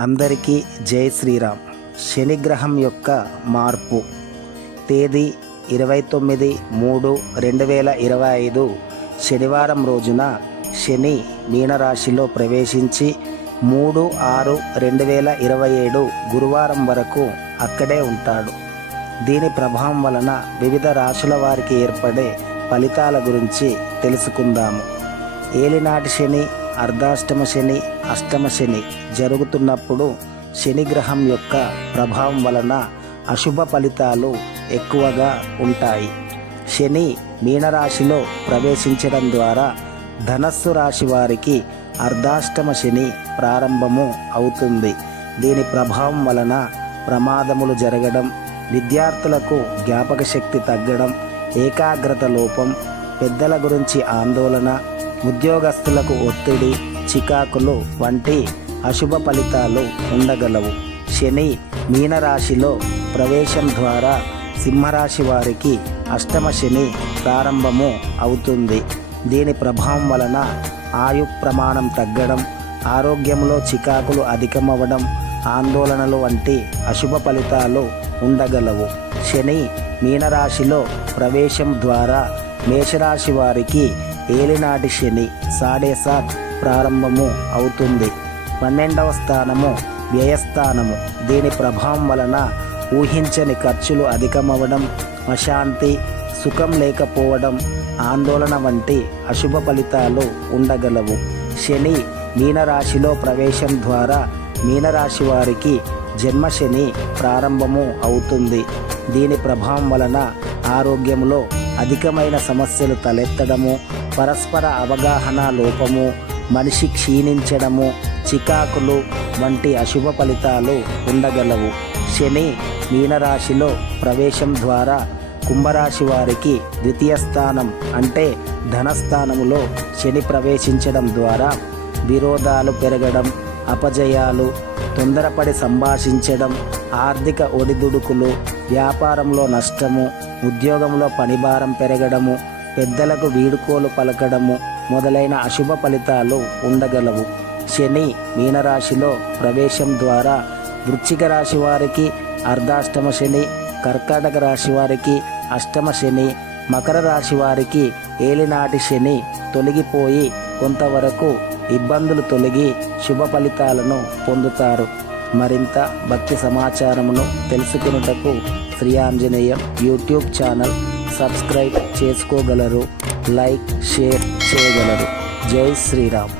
అందరికీ జై శ్రీరామ్. శనిగ్రహం యొక్క మార్పు. తేదీ ఇరవై తొమ్మిది మూడు రెండు వేల ఇరవై ఐదు శనివారం రోజున శని మీనరాశిలో ప్రవేశించి మూడు ఆరు రెండు వేల ఇరవై ఏడు గురువారం వరకు అక్కడే ఉంటాడు. దీని ప్రభావం వలన వివిధ రాశుల వారికి ఏర్పడే ఫలితాల గురించి తెలుసుకుందాము. ఏలినాటి శని అర్ధాష్టమ శని అష్టమ శని జరుగుతున్నప్పుడు శని గ్రహం యొక్క ప్రభావం వలన అశుభ ఫలితాలు ఎక్కువగా ఉంటాయి. శని మీనరాశిలో ప్రవేశించడం ద్వారా ధనస్సు రాశి వారికి అర్ధాష్టమ శని ప్రారంభము అవుతుంది. దీని ప్రభావం వలన ప్రమాదములు జరగడం విద్యార్థులకు జ్ఞాపక శక్తి తగ్గడం ఏకాగ్రత లోపం పెద్దల గురించి ఆందోళన ఉద్యోగస్తులకు ఒత్తిడి చికాకులు వంటి అశుభ ఫలితాలు ఉండగలవు. శని మీనరాశిలో ప్రవేశం ద్వారా సింహరాశి వారికి అష్టమ శని ప్రారంభము అవుతుంది. దీని ప్రభావం వలన ఆయు ప్రమాణం తగ్గడం ఆరోగ్యంలో చికాకులు అధికమవ్వడం ఆందోళనలు వంటి అశుభ ఫలితాలు ఉండగలవు. శని మీనరాశిలో ప్రవేశం ద్వారా మేషరాశి వారికి ఏలినాటి శని సాడేసాత్ ప్రారంభము అవుతుంది. పన్నెండవ స్థానము వ్యయస్థానము. దీని ప్రభావం వలన ఊహించని ఖర్చులు అధికమవడం అశాంతి సుఖం లేకపోవడం ఆందోళన వంటి అశుభ ఫలితాలు ఉండగలవు. శని మీనరాశిలో ప్రవేశం ద్వారా మీనరాశి వారికి జన్మశని ప్రారంభము అవుతుంది. దీని ప్రభావం వలన ఆరోగ్యంలో అధికమైన సమస్యలు తలెత్తడము పరస్పర అవగాహన లోపము మనిషి క్షీణించడము చికాకులు వంటి అశుభ ఫలితాలు ఉండగలవు. శని మీనరాశిలో ప్రవేశం ద్వారా కుంభరాశి వారికి ద్వితీయ స్థానం అంటే ధనస్థానములో శని ప్రవేశించడం ద్వారా విరోధాలు పెరగడం అపజయాలు తొందరపడి సంభాషించడం ఆర్థిక ఒడిదుడుకులు వ్యాపారంలో నష్టము ఉద్యోగంలో పనిభారం పెరగడము పెద్దలకు వీడుకోలు పలకడము మొదలైన అశుభ ఫలితాలు ఉండగలవు. శని మీనరాశిలో ప్రవేశం ద్వారా వృశ్చిక రాశి వారికి అర్ధాష్టమ శని కర్కాటక రాశి వారికి అష్టమ శని మకర రాశి వారికి ఏలినాటి శని తొలగిపోయి కొంతవరకు ఇబ్బందులు తొలగి శుభ ఫలితాలను పొందుతారు. మరింత భక్తి సమాచారమును తెలుసుకున్నటకు Shri Anjaneyam YouTube channel subscribe చేసుకోగలరు లైక్ షేర్ చేయగలరు. జై శ్రీరామ్.